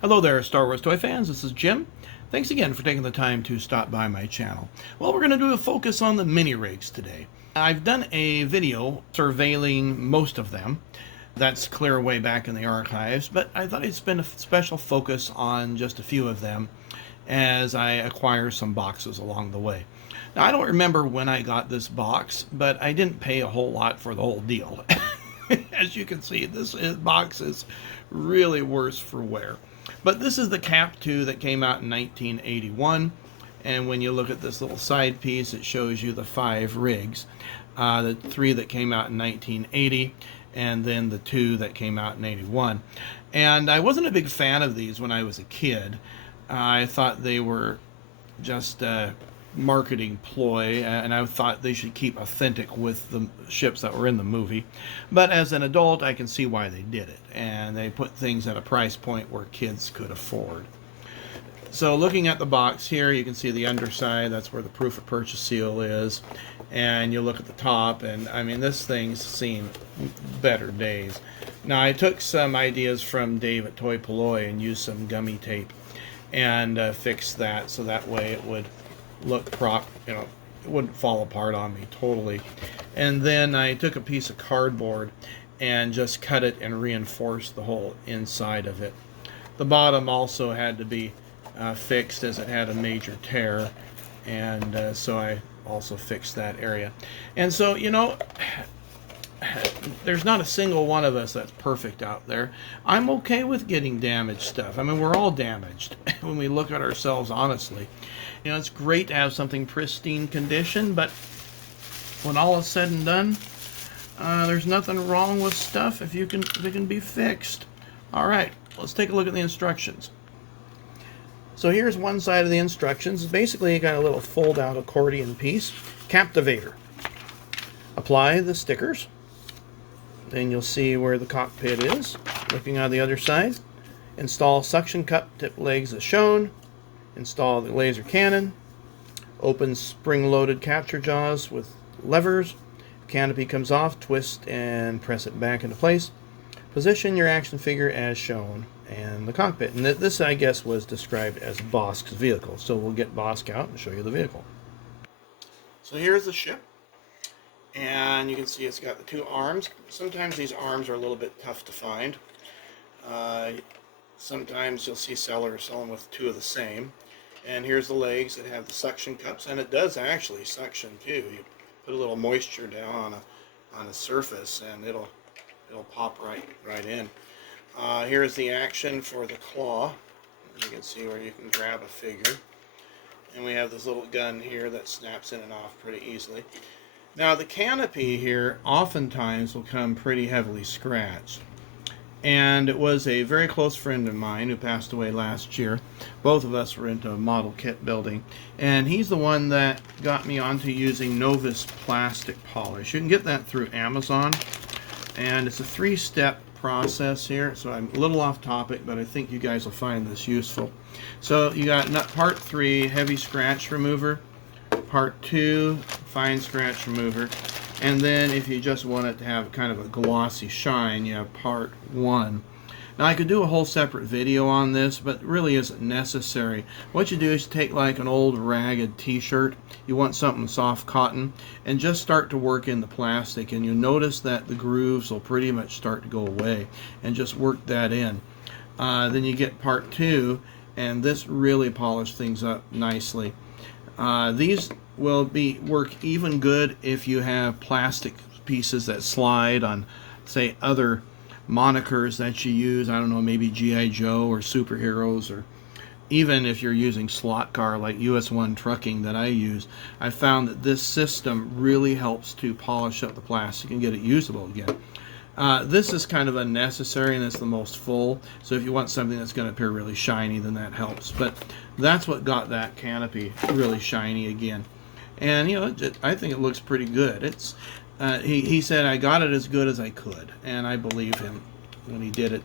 Hello there, Star Wars toy fans. This is Jim. Thanks again for taking the time to stop by my channel. Well, we're going to do a focus on the mini rigs today. I've done a video surveilling most of them. That's clear way back in the archives, but I thought I'd spend a special focus on just a few of them as I acquire some boxes along the way. Now, I don't remember when I got this box, but I didn't pay a whole lot for the whole deal. As you can see, this box is really worse for wear. But this is the CAP-2 that came out in 1981. And when you look at this little side piece, it shows you the 5 rigs. The 3 that came out in 1980, and then the 2 that came out in 81. And I wasn't a big fan of these when I was a kid. I thought they were just marketing ploy, and I thought they should keep authentic with the ships that were in the movie. But as an adult, I can see why they did it, and they put things at a price point where kids could afford. So looking at the box here, you can see the underside. That's where the proof of purchase seal is. And you look at the top, and I mean, this thing's seen better days. Now, I took some ideas from Dave at Toy Polloi and used some gummy tape and fixed that so that way it would look it wouldn't fall apart on me totally. And then I took a piece of cardboard and just cut it and reinforced the whole inside of it. The bottom also had to be fixed as it had a major tear, and so I also fixed that area. And so, you know, there's not a single one of us that's perfect out there. I'm okay with getting damaged stuff. I mean, we're all damaged when we look at ourselves honestly. You know, it's great to have something pristine condition, but when all is said and done, there's nothing wrong with stuff if it can be fixed. All right, let's take a look at the instructions. So here's one side of the instructions. Basically, you got a little fold-out accordion piece, Captivator. Apply the stickers. Then you'll see where the cockpit is. Looking on the other side, install suction cup tip legs as shown. Install the laser cannon. Open spring-loaded capture jaws with levers. Canopy comes off, twist and press it back into place. Position your action figure as shown and the cockpit. And this, I guess, was described as Bosk's vehicle. So we'll get Bosk out and show you the vehicle. So here's the ship. And you can see it's got the 2 arms. Sometimes these arms are a little bit tough to find. Sometimes you'll see sellers selling with 2 of the same. And here's the legs that have the suction cups, and it does actually suction too. You put a little moisture down on a surface, and it'll pop right in. Here's the action for the claw. You can see where you can grab a figure. And we have this little gun here that snaps in and off pretty easily. Now the canopy here oftentimes will come pretty heavily scratched. And it was a very close friend of mine who passed away last year. Both of us were into model kit building. And he's the one that got me onto using Novus plastic polish. You can get that through Amazon. And it's a 3-step process here. So I'm a little off topic, but I think you guys will find this useful. So you got part 3, heavy scratch remover. Part 2, fine scratch remover. And then if you just want it to have kind of a glossy shine, you have part 1. Now I could do a whole separate video on this, but it really isn't necessary. What you do is take like an old ragged t-shirt, you want something soft cotton, and just start to work in the plastic, and you'll notice that the grooves will pretty much start to go away, and just work that in. Then you get part 2, and this really polishes things up nicely. These will work even good if you have plastic pieces that slide on, say, other monikers that you use. I don't know, maybe G.I. Joe or superheroes, or even if you're using slot car like US1 trucking that I use. I found that this system really helps to polish up the plastic and get it usable again. This is kind of unnecessary, and it's the most full, so if you want something that's going to appear really shiny, then that helps. But that's what got that canopy really shiny again. And you know, I think it looks pretty good. It's he said I got it as good as I could, and I believe him when he did it.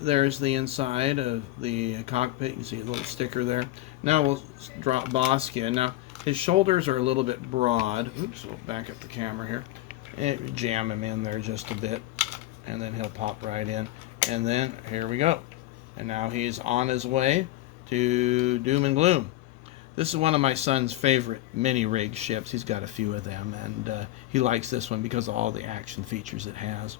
There's the inside of the cockpit. You can see a little sticker there. Now we'll drop Bosk in. Now his shoulders are a little bit broad. Oops, we'll back up the camera here. And jam him in there just a bit, and then he'll pop right in. And then here we go. And now he's on his way to doom and gloom. This is one of my son's favorite mini rig ships. He's got a few of them, and he likes this one because of all the action features it has.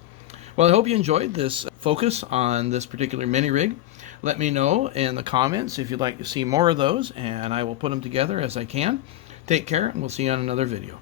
Well, I hope you enjoyed this focus on this particular mini rig. Let me know in the comments if you'd like to see more of those, and I will put them together as I can. Take care, and we'll see you on another video.